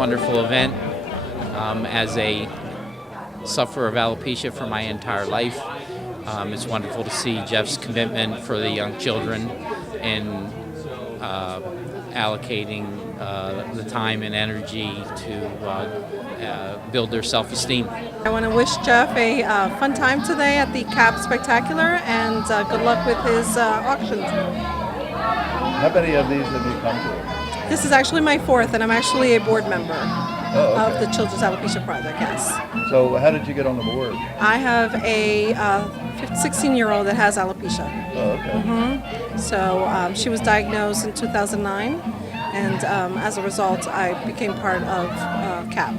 wonderful event. As a sufferer of alopecia for my entire life, it's wonderful to see Jeff's commitment for the young children and allocating the time and energy to build their self-esteem. I want to wish Jeff a fun time today at the CAP Spectacular, and good luck with his auctions. How many of these have you come to? This is actually my fourth, and I'm actually a board member of the Children's Alopecia Project, yes. So how did you get on the board? I have a 16-year-old that has alopecia. Oh, okay. So she was diagnosed in 2009, and as a result, I became part of CAP.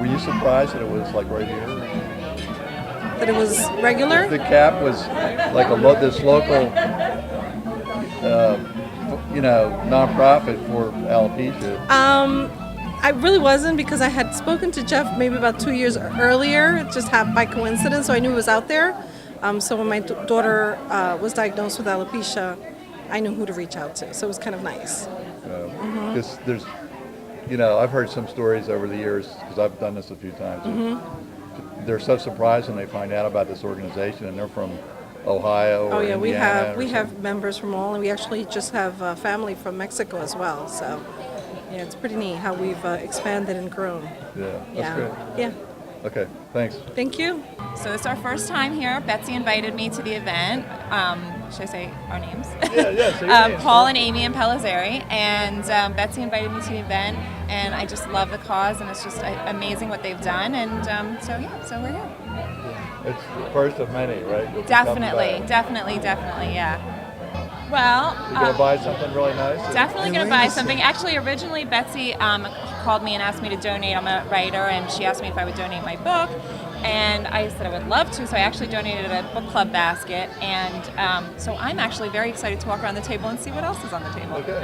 Were you surprised that it was like right here? That it was regular? The CAP was like this local, nonprofit for alopecia. I really wasn't, because I had spoken to Jeff maybe about 2 years earlier, just by coincidence, so I knew it was out there. So when my daughter was diagnosed with alopecia, I knew who to reach out to, so it was kind of nice. Because there's, I've heard some stories over the years, because I've done this a few times. They're so surprised when they find out about this organization, and they're from Ohio or Indiana. we have members from all, and we actually just have family from Mexico as well. So, yeah, it's pretty neat how we've expanded and grown. Yeah, that's great. Yeah. Okay, thanks. Thank you. So it's our first time here. Betsy invited me to the event. Should I say our names? Yeah, say your names. Paul and Amy and Pellizzeri. And Betsy invited me to the event, and I just love the cause, and it's just amazing what they've done. And so we're here. It's the first of many, right? You'll be Definitely, coming back. yeah. Well, You're going to buy something really nice? definitely going to buy something. Actually, originally Betsy called me and asked me to donate. I'm a writer, and she asked me if I would donate my book. And I said I would love to, so I actually donated a book club basket. And so I'm actually very excited to walk around the table and see what else is on the table. Okay.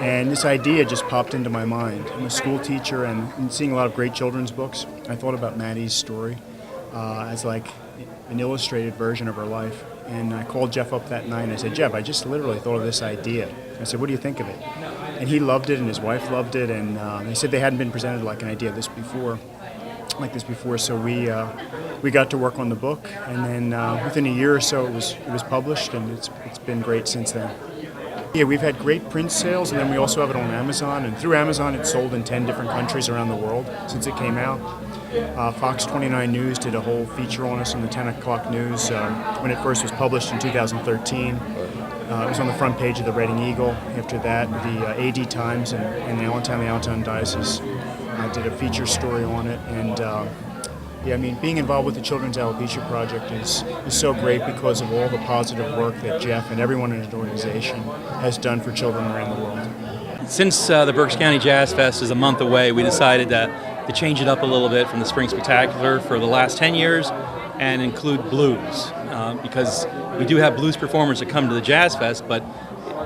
And this idea just popped into my mind. I'm a school teacher, and seeing a lot of great children's books, I thought about Maddie's story as like an illustrated version of her life. And I called Jeff up that night and I said, Jeff, I just literally thought of this idea. I said, what do you think of it? And he loved it, and his wife loved it, and they said they hadn't been presented like an idea like this before. So we got to work on the book, and then within a year or so it was published, and it's been great since then. Yeah, we've had great print sales, and then we also have it on Amazon, and through Amazon it's sold in 10 different countries around the world since it came out. Fox 29 News did a whole feature on us on the 10 o'clock news when it first was published in 2013. It was on the front page of the Reading Eagle. After that, the AD Times and the Allentown Diocese did a feature story on it. And being involved with the Children's Alopecia Project is so great because of all the positive work that Jeff and everyone in his organization has done for children around the world. Since the Berks County Jazz Fest is a month away, we decided to change it up a little bit from the Spring Spectacular for the last 10 years and include blues, because we do have blues performers that come to the Jazz Fest, but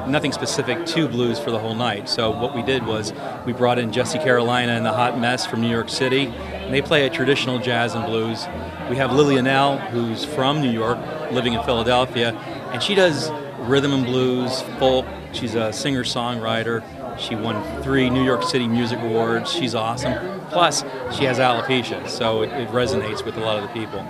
nothing specific to blues for the whole night. So what we did was we brought in Jesse Carolina and the Hot Mess from New York City, and they play a traditional jazz and blues. We have Lillian L., who's from New York, living in Philadelphia, and she does rhythm and blues, folk. She's a singer-songwriter. She won 3 New York City Music Awards. She's awesome. Plus, she has alopecia, so it resonates with a lot of the people.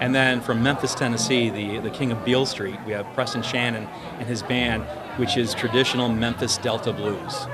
And then from Memphis, Tennessee, the king of Beale Street, we have Preston Shannon and his band, which is traditional Memphis Delta blues.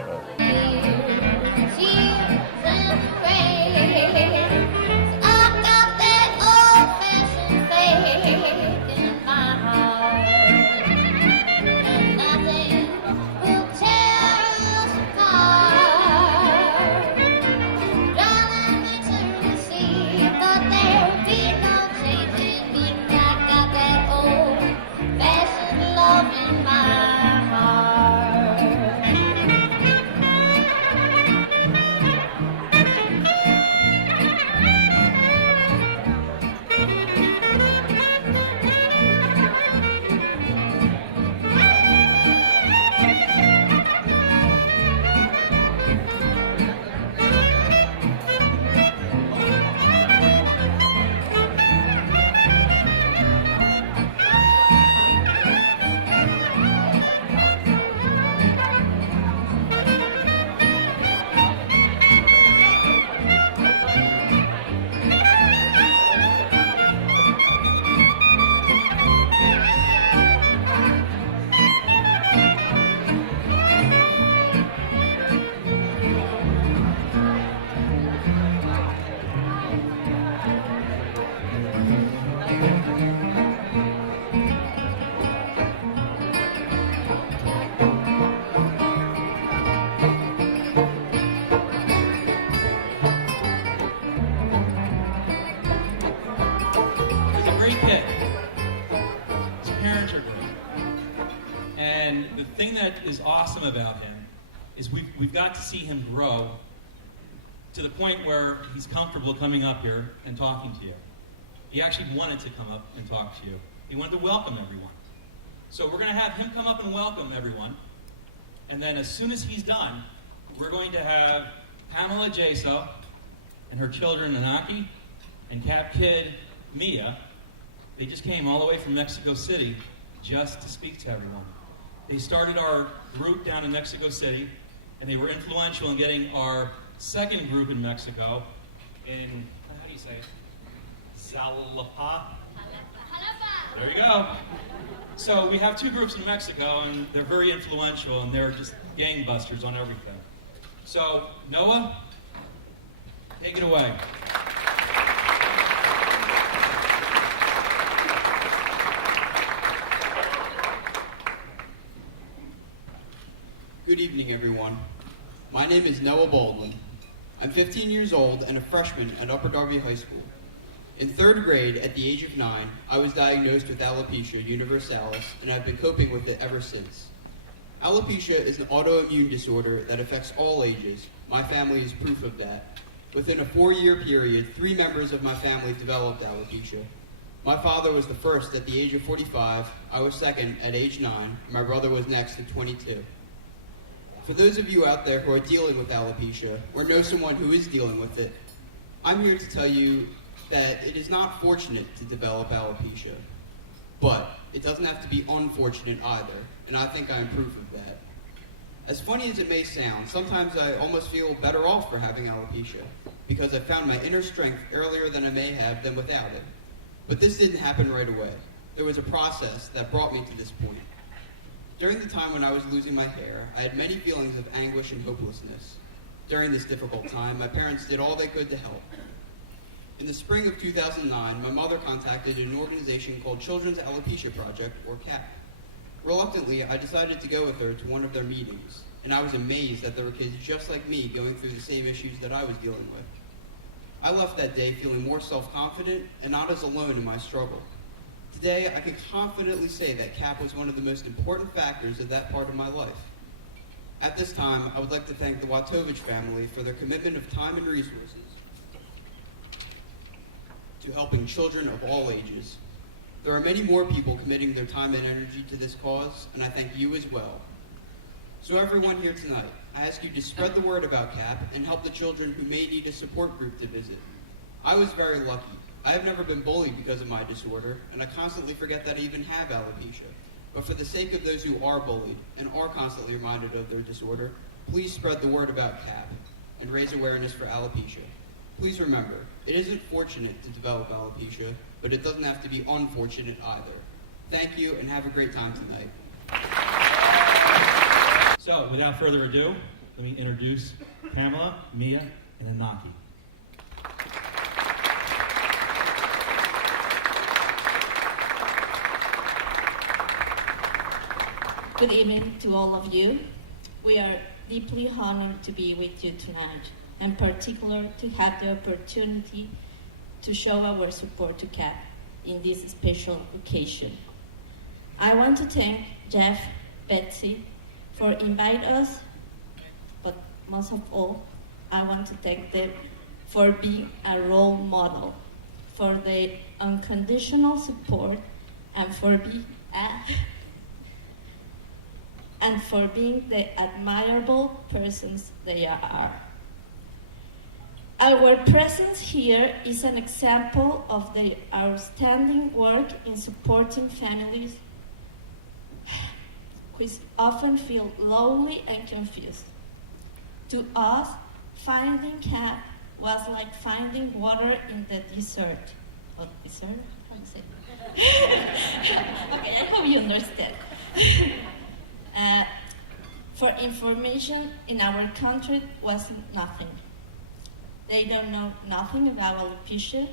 is awesome about him is we've got to see him grow to the point where he's comfortable coming up here and talking to you. He actually wanted to come up and talk to you. He wanted to welcome everyone. So we're going to have him come up and welcome everyone. And then as soon as he's done, we're going to have Pamela Jaso and her children, Anaki and Cap Kid Mia. They just came all the way from Mexico City just to speak to everyone. They started our group down in Mexico City, and they were influential in getting our second group in Mexico in, how do you say it? Jalapa? There you go. So we have two groups in Mexico, and they're very influential, and they're just gangbusters on everything. So, Noah, take it away. Good evening, everyone. My name is Noah Baldwin. I'm 15 years old and a freshman at Upper Darby High School. In third grade, at the age of 9, I was diagnosed with alopecia universalis, and I've been coping with it ever since. Alopecia is an autoimmune disorder that affects all ages. My family is proof of that. Within a 4-year period, 3 members of my family developed alopecia. My father was the first at the age of 45, I was second at age 9, and my brother was next at 22. For those of you out there who are dealing with alopecia, or know someone who is dealing with it, I'm here to tell you that it is not fortunate to develop alopecia, but it doesn't have to be unfortunate either, and I think I am proof of that. As funny as it may sound, sometimes I almost feel better off for having alopecia, because I found my inner strength earlier than I may have than without it. But this didn't happen right away. There was a process that brought me to this point. During the time when I was losing my hair, I had many feelings of anguish and hopelessness. During this difficult time, my parents did all they could to help. In the spring of 2009, my mother contacted an organization called Children's Alopecia Project, or CAP. Reluctantly, I decided to go with her to one of their meetings, and I was amazed that there were kids just like me going through the same issues that I was dealing with. I left that day feeling more self-confident and not as alone in my struggle. Today, I can confidently say that CAP was one of the most important factors of that part of my life. At this time, I would like to thank the Watovich family for their commitment of time and resources to helping children of all ages. There are many more people committing their time and energy to this cause, and I thank you as well. So everyone here tonight, I ask you to spread the word about CAP and help the children who may need a support group to visit. I was very lucky. I have never been bullied because of my disorder, and I constantly forget that I even have alopecia. But for the sake of those who are bullied and are constantly reminded of their disorder, please spread the word about CAP and raise awareness for alopecia. Please remember, it isn't fortunate to develop alopecia, but it doesn't have to be unfortunate either. Thank you, and have a great time tonight. So, without further ado, let me introduce Pamela, Mia, and Anaki. Good evening to all of you. We are deeply honored to be with you tonight, and particularly to have the opportunity to show our support to CAP in this special occasion. I want to thank Jeff, Betsy, for inviting us, but most of all, I want to thank them for being a role model, for their unconditional support, and for being the admirable persons they are. Our presence here is an example of their outstanding work in supporting families who often feel lonely and confused. To us, finding CAP was like finding water in the desert. What, desert? How do you say it? Okay, I hope you understand. For information in our country was nothing. They don't know nothing about alopecia,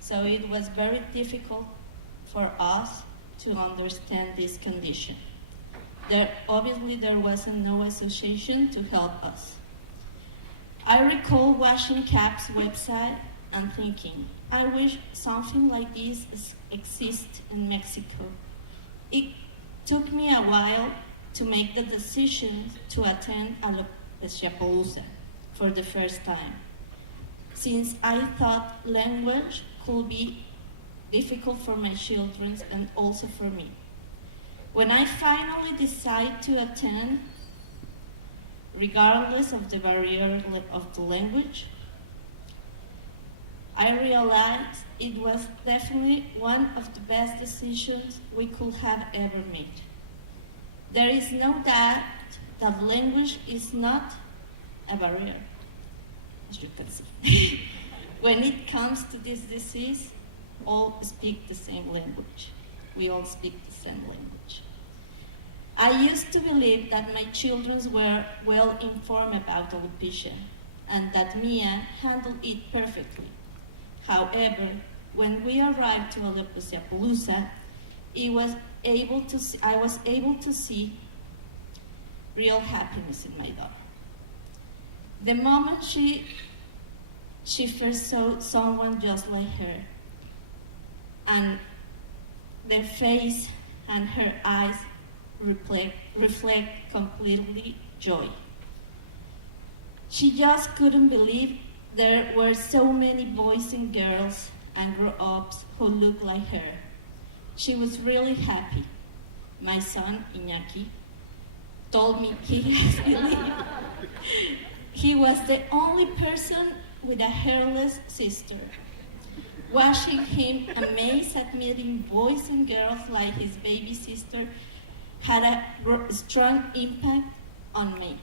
so it was very difficult for us to understand this condition. Obviously there wasn't no association to help us. I recall watching CAP's website and thinking, I wish something like this exists in Mexico. It took me a while to make the decision to attend Alopecia for the first time, since I thought language could be difficult for my children and also for me. When I finally decided to attend, regardless of the barrier of the language, I realized it was definitely one of the best decisions we could have ever made. There is no doubt that language is not a barrier, as you can see. When it comes to this disease, all speak the same language. We all speak the same language. I used to believe that my children were well informed about alopecia and that Mia handled it perfectly. However, when we arrived to Alopecia, I was able to see real happiness in my daughter. The moment she first saw someone just like her, and their face and her eyes reflect completely joy. She just couldn't believe there were so many boys and girls and grown-ups who looked like her. She was really happy. My son, Iñaki, told me he was the only person with a hairless sister. Watching him amazed at meeting boys and girls like his baby sister had a strong impact on me.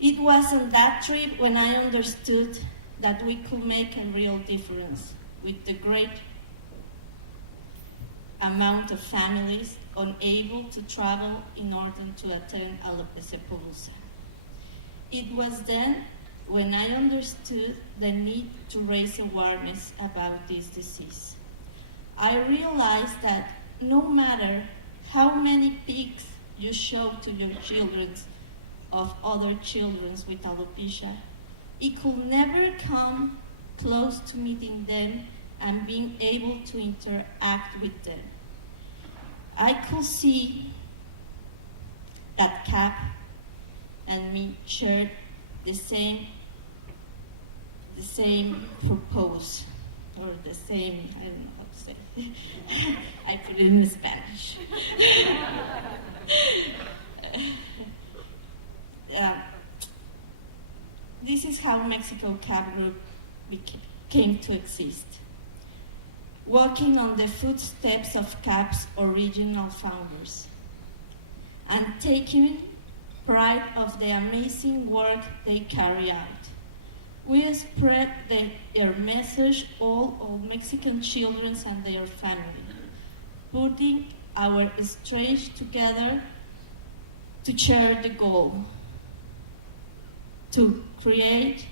It was on that trip when I understood that we could make a real difference with the great amount of families unable to travel in order to attend Alopecia. It was then when I understood the need to raise awareness about this disease. I realized that no matter how many pics you show to your children of other children with alopecia, it could never come close to meeting them and being able to interact with them. I could see that Cap and me shared the same purpose, or the same, I don't know how to say. I put it in Spanish. This is how Mexico Cap Group came to exist. Walking on the footsteps of Cap's original founders and taking pride of the amazing work they carry out. We spread their message all of Mexican children and their family, putting our strength together to share the goal, to create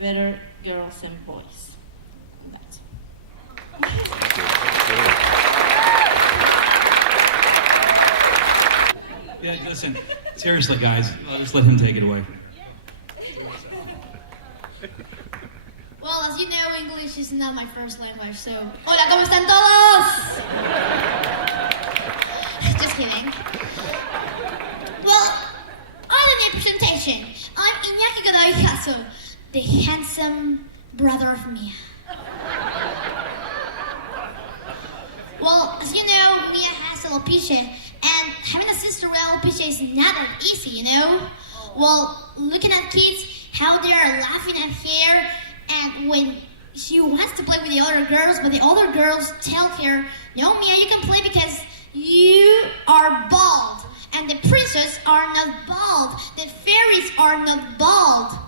better girls and boys. And that's Yeah, listen, seriously, guys, just let him take it away. Well, as you know, English is not my first language, so... Hola, ¿cómo están todos? Just kidding. Well, on the presentation, I'm Iñaki Godoy Jasso, the handsome brother of Mia. Well, as you know, Mia has alopecia, and having a sister with alopecia is not that easy, you know? Well, looking at kids, how they are laughing at her, and when she wants to play with the other girls, but the other girls tell her, no, Mia, you can play because you are bald, and the princes are not bald, the fairies are not bald.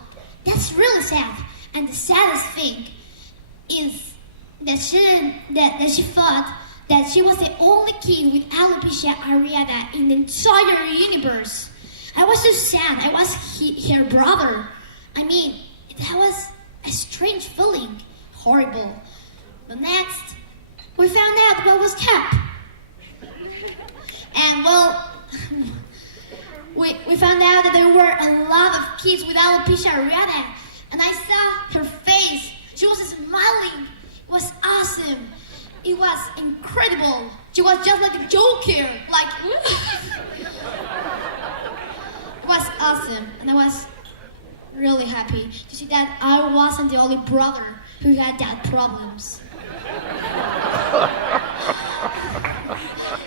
That's really sad, and the saddest thing is that she thought that she was the only kid with alopecia areata in the entire universe. I was so sad. I was her brother. I mean, that was a strange feeling. Horrible. But next, we found out what was Cap. And well, we found out that there were a lot of kids with alopecia areata. And I saw her face. She was smiling. It was awesome. It was incredible. She was just like a Joker. Like, awesome, and I was really happy to see that I wasn't the only brother who had that problems.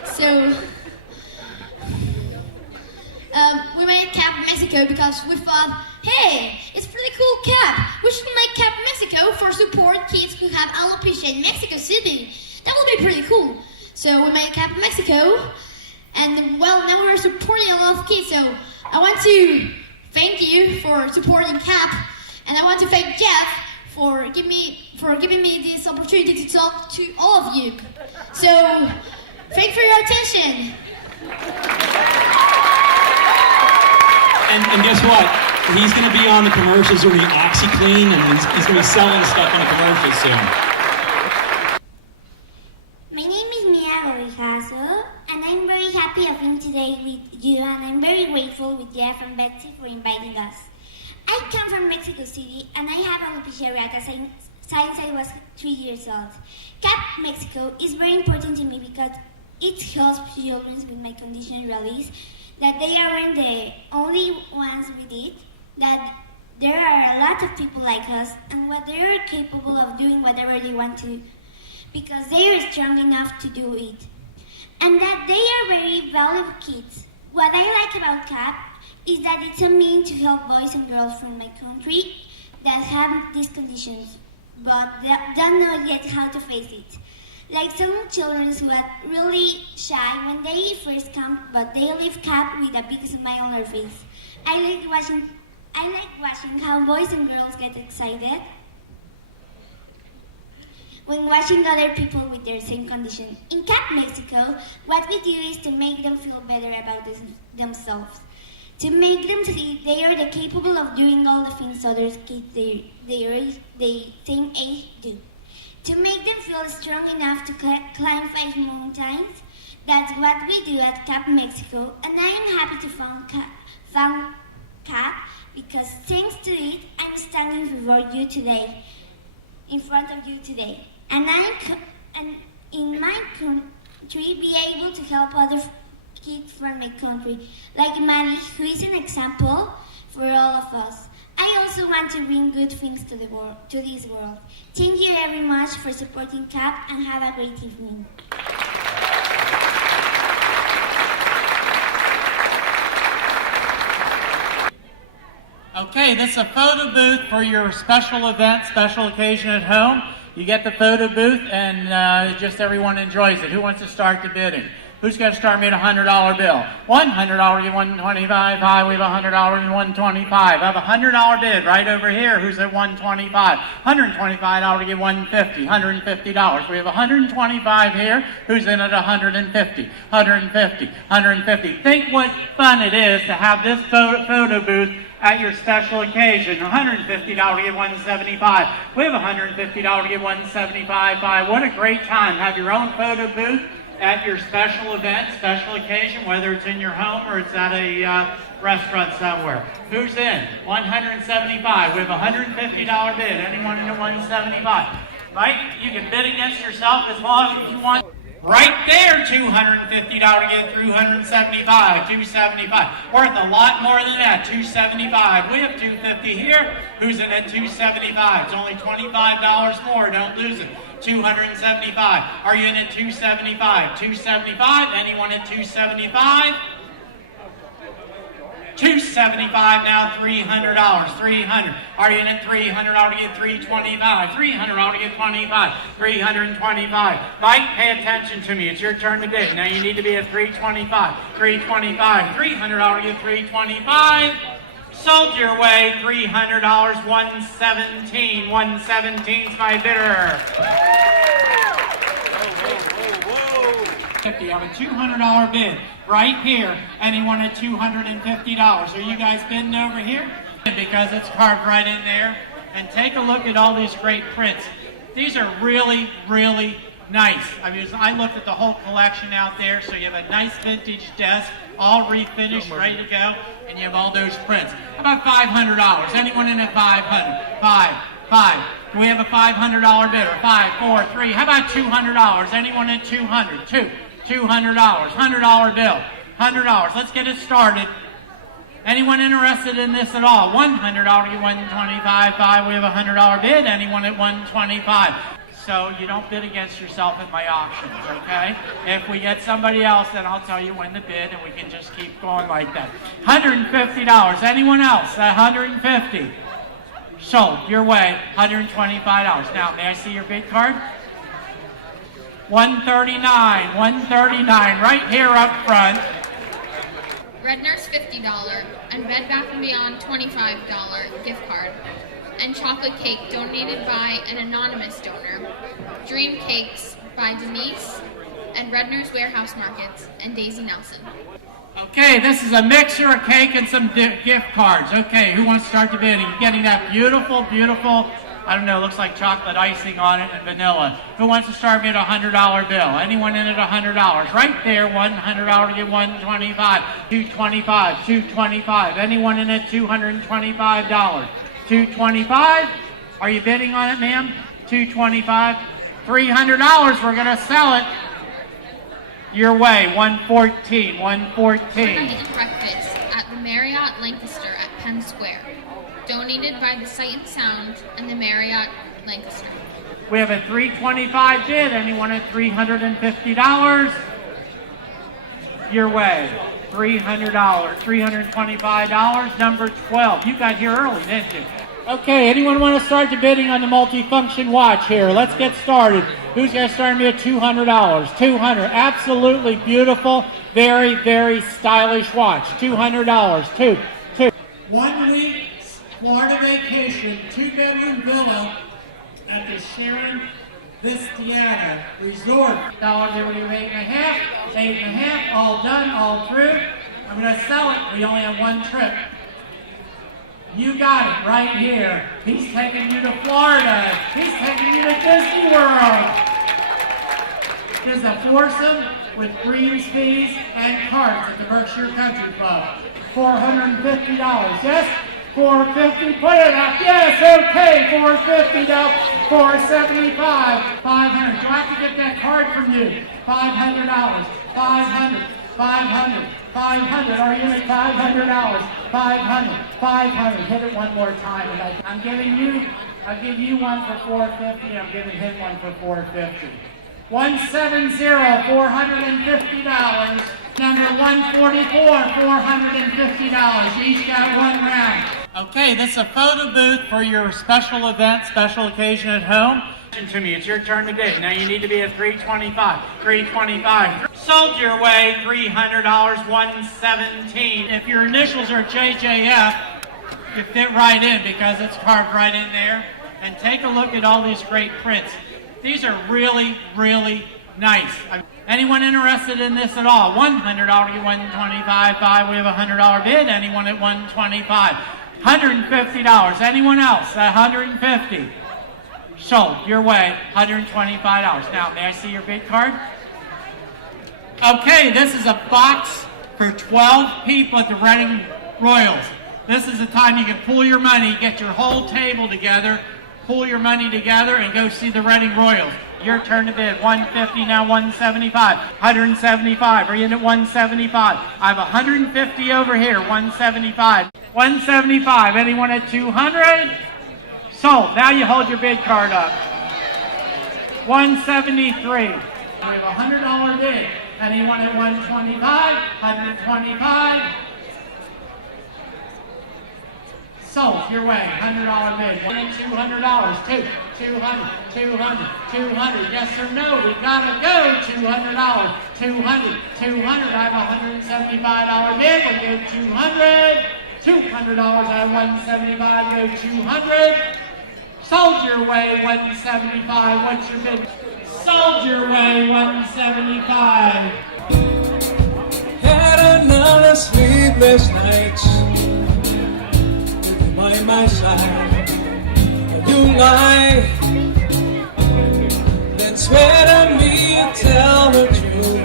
So we made Cap Mexico because we thought, hey, it's a pretty cool cap. We should make Cap Mexico for support kids who have alopecia in Mexico City. That would be pretty cool. So we made Cap Mexico, and well, now we're supporting a lot of kids. So I want to thank you for supporting Cap, and I want to thank Jeff for giving me this opportunity to talk to all of you. So thanks for your attention. And guess what? He's going to be on the commercials with the OxyClean, and he's going to be selling stuff on the commercials soon. My name is Mia Gorijazo, and I'm very happy of being today with you, and I'm very grateful with Jeff and Betsy for inviting us. I come from Mexico City, and I have alopecia areata since I was 3 years old. Cap Mexico is very important to me because it helps children with my condition realize that they aren't the only ones with it, that there are a lot of people like us, and what they are capable of doing whatever they want to, because they are strong enough to do it, and that they are very valuable kids. What I like about CAP is that it's a means to help boys and girls from my country that have these conditions, but that don't know yet how to face it. Like some children who are really shy when they first come, but they leave CAP with a big smile on their face. I like watching how boys and girls get excited when watching other people with their same condition. In CAP Mexico, what we do is to make them feel better about themselves, to make them see they are capable of doing all the things other kids the same age do, to make them feel strong enough to climb 5 mountains. That's what we do at CAP Mexico, and I am happy to found CAP because thanks to it, I'm standing before you today, in front of you today. And in my country, be able to help other kids from my country, like Maddie, who is an example for all of us. I also want to bring good things to this world. Thank you very much for supporting CAP, and have a great evening. Okay, this is a photo booth for your special event, special occasion at home. You get the photo booth, and just everyone enjoys it. Who wants to start the bidding? Who's going to start me at a $100 bill? $100, get $125. Hi, we have $100 and $125. I have a $100 bid right over here. Who's at $125? $125, get $150. $150. We have $125 here. Who's in at $150? $150. $150. Think what fun it is to have this photo booth at your special occasion. $150 to get $175. We have $150 to get $175. What a great time. Have your own photo booth at your special event, special occasion, whether it's in your home or it's at a restaurant somewhere. Who's in? $175. We have a $150 bid. Anyone in the $175? Right? You can bid against yourself as long as you want. Right there, $250 to get through $175, $275. Worth a lot more than that, $275. We have $250 here. Who's in at $275? It's only $25 more, don't lose it. $275. Are you in at $275? $275. Anyone at $275? $275 now, $300. $300. Are you in at $300 to get $325? $300 to get $25. $325. Mike, pay attention to me. It's your turn to bid. Now you need to be at $325. $325. $300 to get $325. Sold your way. $300. $117. $117's my bidder. You have a $200 bid right here. Anyone at $250? Are you guys bidding over here? Because it's carved right in there. And take a look at all these great prints. These are really, really nice. I mean, I looked at the whole collection out there. So you have a nice vintage desk, all refinished, ready to go, and you have all those prints. How about $500? Anyone in at $500? Five. Do we have a $500 bidder? 5, 4, 3. How about $200? Anyone at $200? $200. $100 bill. $100. Let's get it started. Anyone interested in this at all? $100, you $125. We have a $100 bid. Anyone at $125? So you don't bid against yourself at my auctions, okay? If we get somebody else, then I'll tell you when to bid, and we can just keep going like that. $150. Anyone else? $150. Sold. Your way. $125. Now, may I see your bid card? $139. $139. Right here up front. Red Nurse $50 and Bed Bath & Beyond $25 gift card, and chocolate cake donated by an anonymous donor. Dream Cakes by Denise and Red Nurse Warehouse Markets and Daisy Nelson. Okay, this is a mixture of cake and some gift cards. Okay, who wants to start the bidding? You're getting that beautiful, beautiful, I don't know, looks like chocolate icing on it and vanilla. Who wants to start me at a $100 bill? Anyone in at $100? Right there, $100, get $125, $225, $225. Anyone in at $225? $225? Are you bidding on it, ma'am? $225? $300, we're gonna sell it. Your way, $114, $114. We're eating breakfast at the Marriott Lancaster at Penn Square. Donated by the Sight and Sound and the Marriott Lancaster. We have a $325 bid. Anyone at $350? Your way. $300, $325. Number 12. You got here early, didn't you? Okay, anyone want to start the bidding on the multifunction watch here? Let's get started. Who's going to start me at $200? $200. Absolutely beautiful, very, very stylish watch. $200. Two. 1 week Florida vacation, 2-bedroom villa at the Sharon Vistiana Resort. They were 8.5, 8.5, all done, all through. I'm going to sell it. We only have one trip. You got it right here. He's taking you to Florida. He's taking you to Disney World. There's a foursome with greens fees and cards at the Berkshire Country Club. $450. Yes? $450. Put it up. Yes, okay. $450. $475. $500. Do I have to get that card from you? $500. $500. $500. $500. Are you at $500? $500. $500. Hit it one more time. And I'm giving you. I'll give you one for $450. I'm giving him one for $450. 170. $450. Number 144, $450. You each got one round. Okay, this is a photo booth for your special event, special occasion at home. To me, it's your turn to bid. Now you need to be at $325. $325. Sold your way, $300. $117. If your initials are JJF, you fit right in because it's carved right in there. And take a look at all these great prints. These are really, really nice. Anyone interested in this at all? $100, you $125. We have a $100 bid. Anyone at $125? $150. Anyone else? $150. Sold. Your way. $125. Now, may I see your bid card? Okay, this is a box for 12 people at the Reading Royals. This is the time you can pool your money, get your whole table together, pull your money together, and go see the Reading Royals. Your turn to bid. $150, now $175. $175. Are you in at $175? I have $150 over here. $175. $175. Anyone at $200? Sold. Now you hold your bid card up. $173. We have a $100 bid. Anyone at $125? $125. Sold. Your way. $100 bid. $200. $200. Yes or no? We gotta go. $200. $200. $200. I have a $175 bid. We'll give $200. $200. I have $175. Go $200. Sold your way. $175. What's your bid? Sold your way. $175. Had another sleepless night. By my side, you lie. Then swear to me, tell the truth.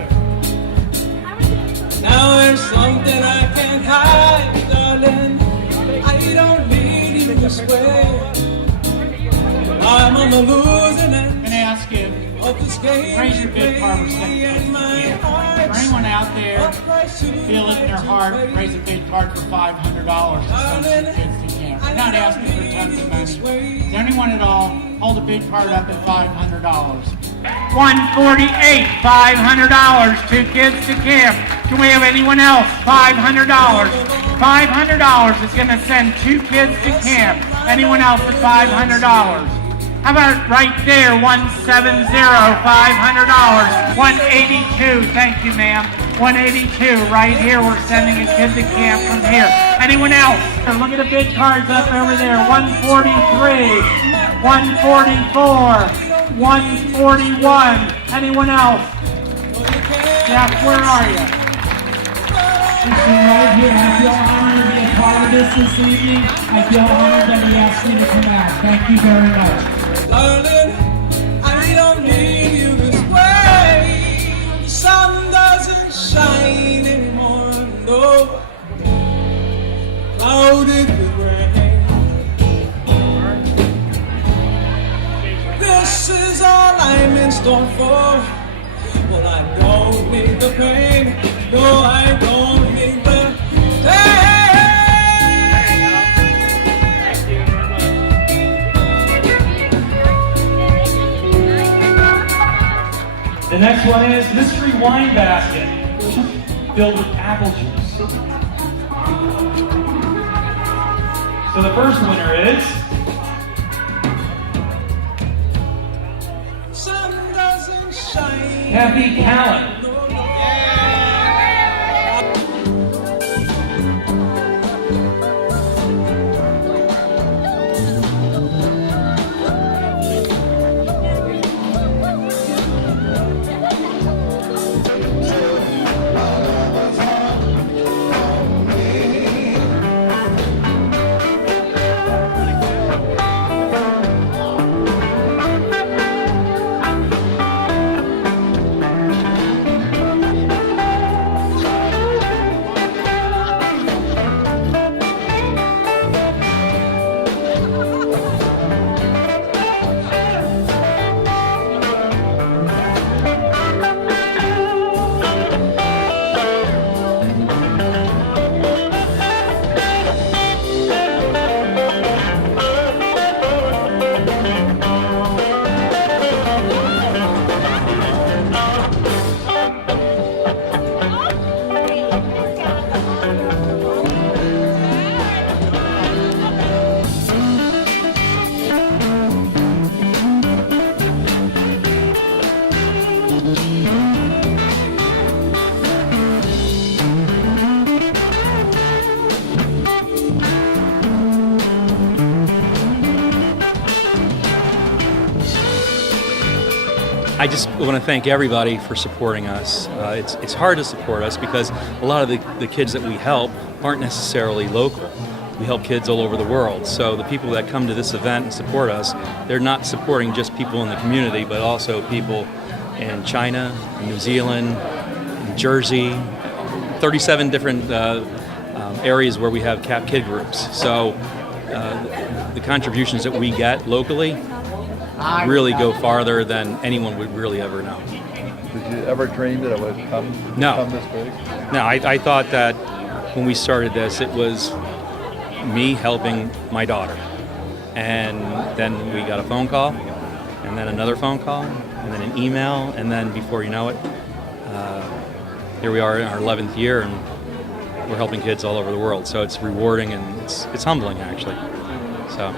Now there's something I can't hide, darling. I don't need you to swear. I'm on the losing end. I'm gonna ask you, of this game. Raise your bid card for sending kids to camp. For anyone out there, feel it in their heart, raise a bid card for $500 to send some kids to camp. We're not asking for tons of money. Is there anyone at all? Hold a bid card up at $500. 148, $500, 2 kids to camp. Can we have anyone else? $500. $500 is going to send 2 kids to camp. Anyone else at $500? How about right there, 170, $500. 182, thank you, ma'am. 182, right here, we're sending a kid to camp from here. Anyone else? Look at the bid cards up over there. 143, 144, 141. Anyone else? Jeff, where are you? Right here. I feel honored to be a part of this evening. I feel honored that he asked me to come out. Thank you very much. Darling, I don't need you this way. The sun doesn't shine anymore, no. Clouded with rain. This is all I'm in store for. Well, I don't need the pain. No, I don't need the pain. The next one is Mystery Wine Basket, filled with apple juice. So the first winner is Sun doesn't shine. Kathy Callan. I just want to thank everybody for supporting us. It's hard to support us because a lot of the kids that we help aren't necessarily local. We help kids all over the world. So the people that come to this event and support us, they're not supporting just people in the community, but also people in China, New Zealand, New Jersey, 37 different areas where we have CAP kid groups. So the contributions that we get locally really go farther than anyone would really ever know. Did you ever dream that it would come this big? No, I thought that when we started this, it was me helping my daughter. And then we got a phone call, and then another phone call, and then an email, and then before you know it, here we are in our 11th year, and we're helping kids all over the world. So it's rewarding, and it's humbling, actually. So.